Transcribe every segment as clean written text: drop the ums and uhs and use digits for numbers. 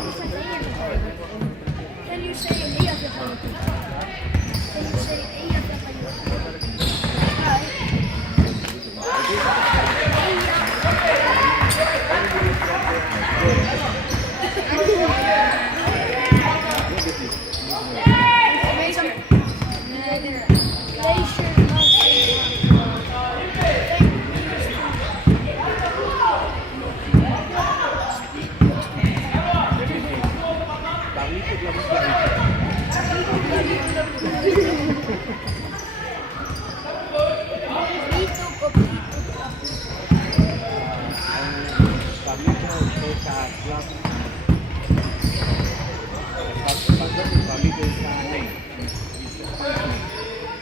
Can you say Eyjafjallajökull? Can you say Eyjafjallajökull?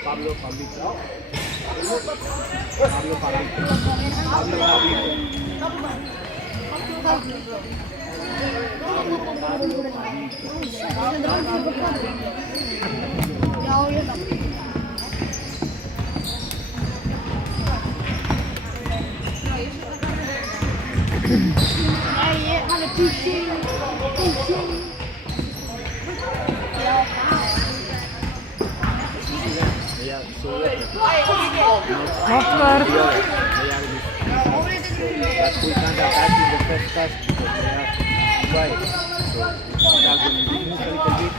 Pablo Pablito. Pablo Pablito. Pablo Noklar. But we can't attack in the first task because they have twice. So we are going to move a little bit.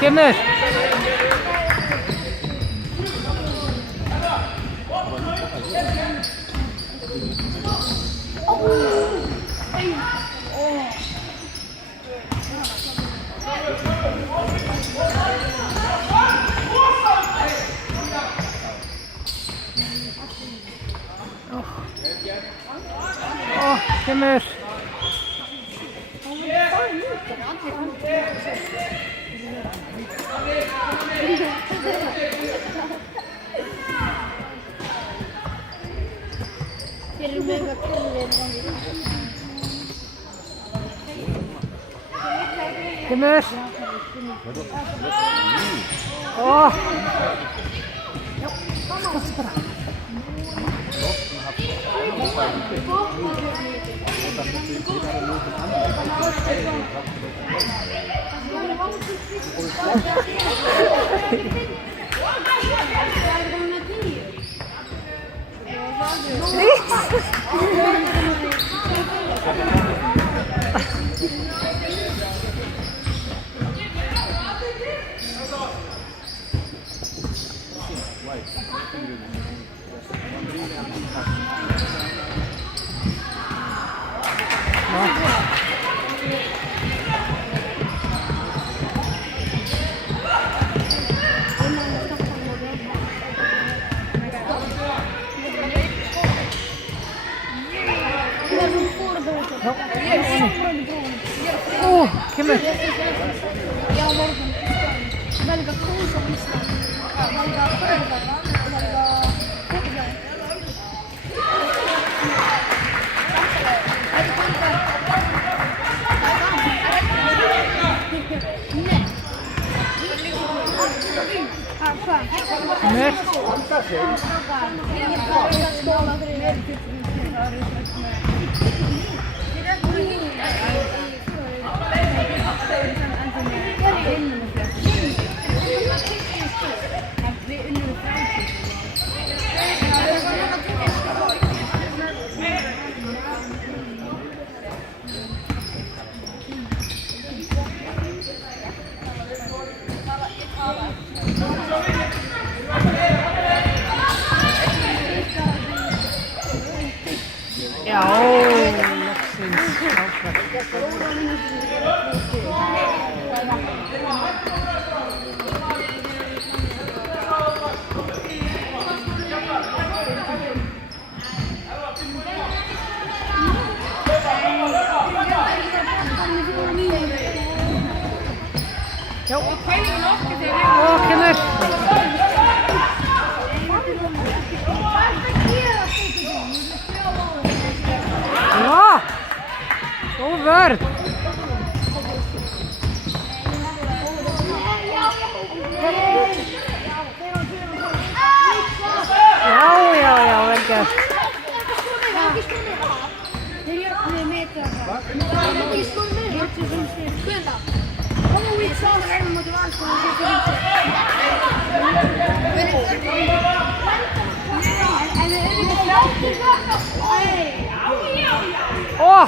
Kemur. Kemur. Kemur. Kemur. Já, morgun. Velga kús á Ísland. Velga förðar. Velga fólkvæð. Kemur. Ég er bara að skóla fyrir Já, loksins. Frábært. Já. Og kemur. Já. Góð vörn. Já, vel gert. Ó,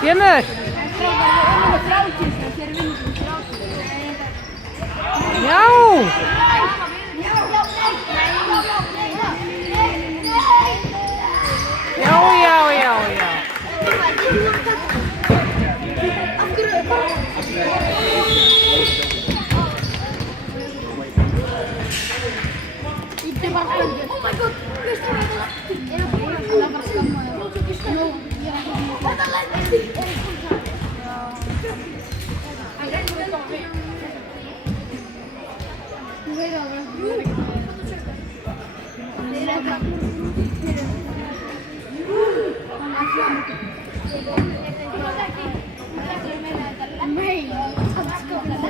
kemur. Já. Já. Oh my god, veistu hvað það er búin að fara að skamma þér? Nú, já. Þetta læti. Þú veit að það. Þeir eru ekki. Nei, það skapar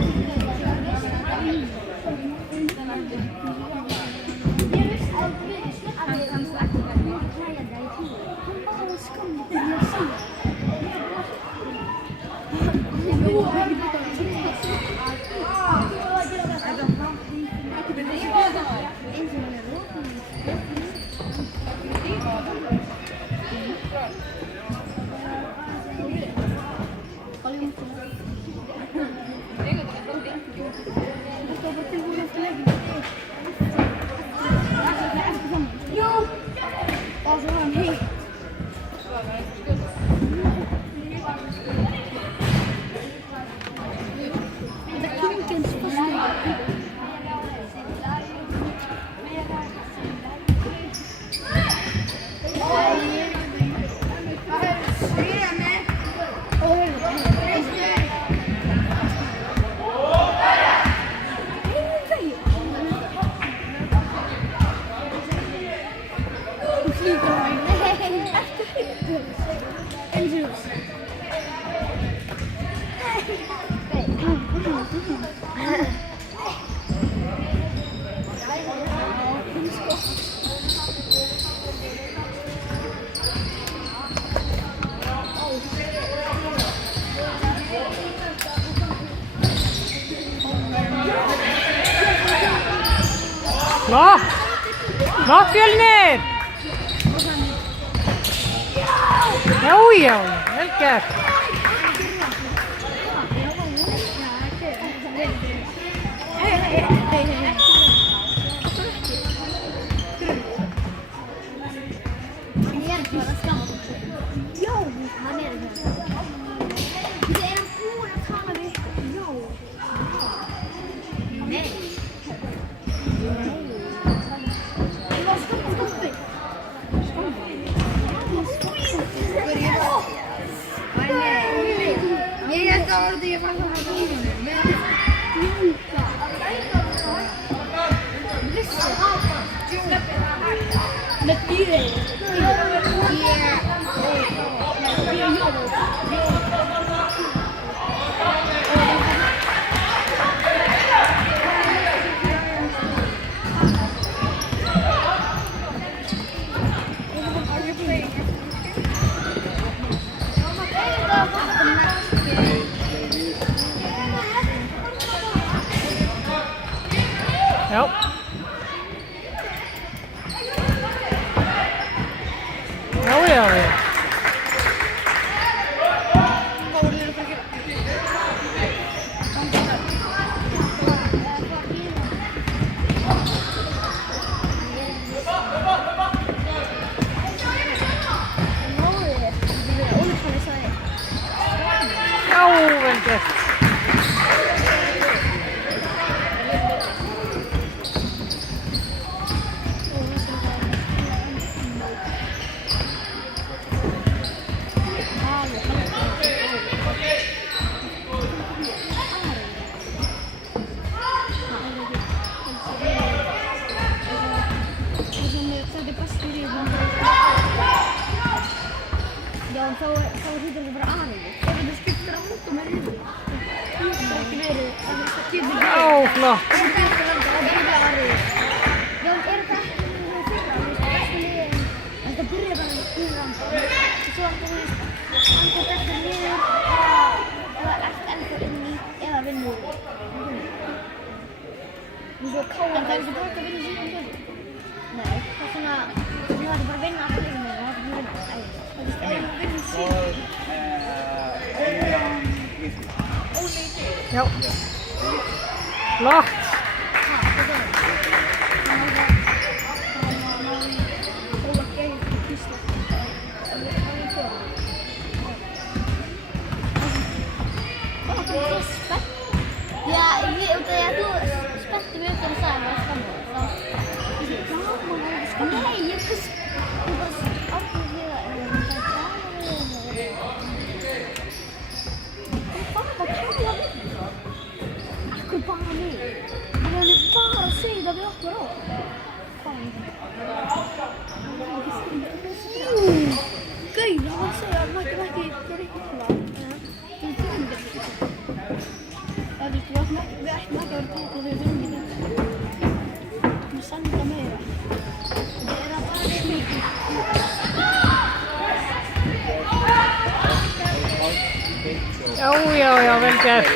Flott Fjölnir! Já, vel gert. Já. vel gert. Já, þá hýttur þetta bara aðeins. Ef þetta skiptir á mótum með riðu. Það getur ekki verið að þetta getur ekki. Já, flott. Það getur ekki verið að byrja að riðu. Já, er þetta ekki fyrir? Þetta byrja bara í landa. Svo er þetta annað eftir niður eða ennþá inn í eða vinnur. En svo káða það ekki bara að vinna síðan fyrir. Nei, það er svona, þú hætti bara að vinna alltaf yfir mig og það er vinna ægir. Það er ef þú vinnur síðan. Já. Flott. Já, út af því að þú spennti mig upp þegar þú sagði mér að skamma það. Nei, ég bara ákveði því að það bara kæla mig. Akkur bara mig. Það er bara að segja það við okkur á. Gauð, það var að segja að maður ekki gera eitthvað. Við ættum ekki að vera tók og við vinnum í þetta. Við senda meira. Það er að bara smíkja. Já, vel gert.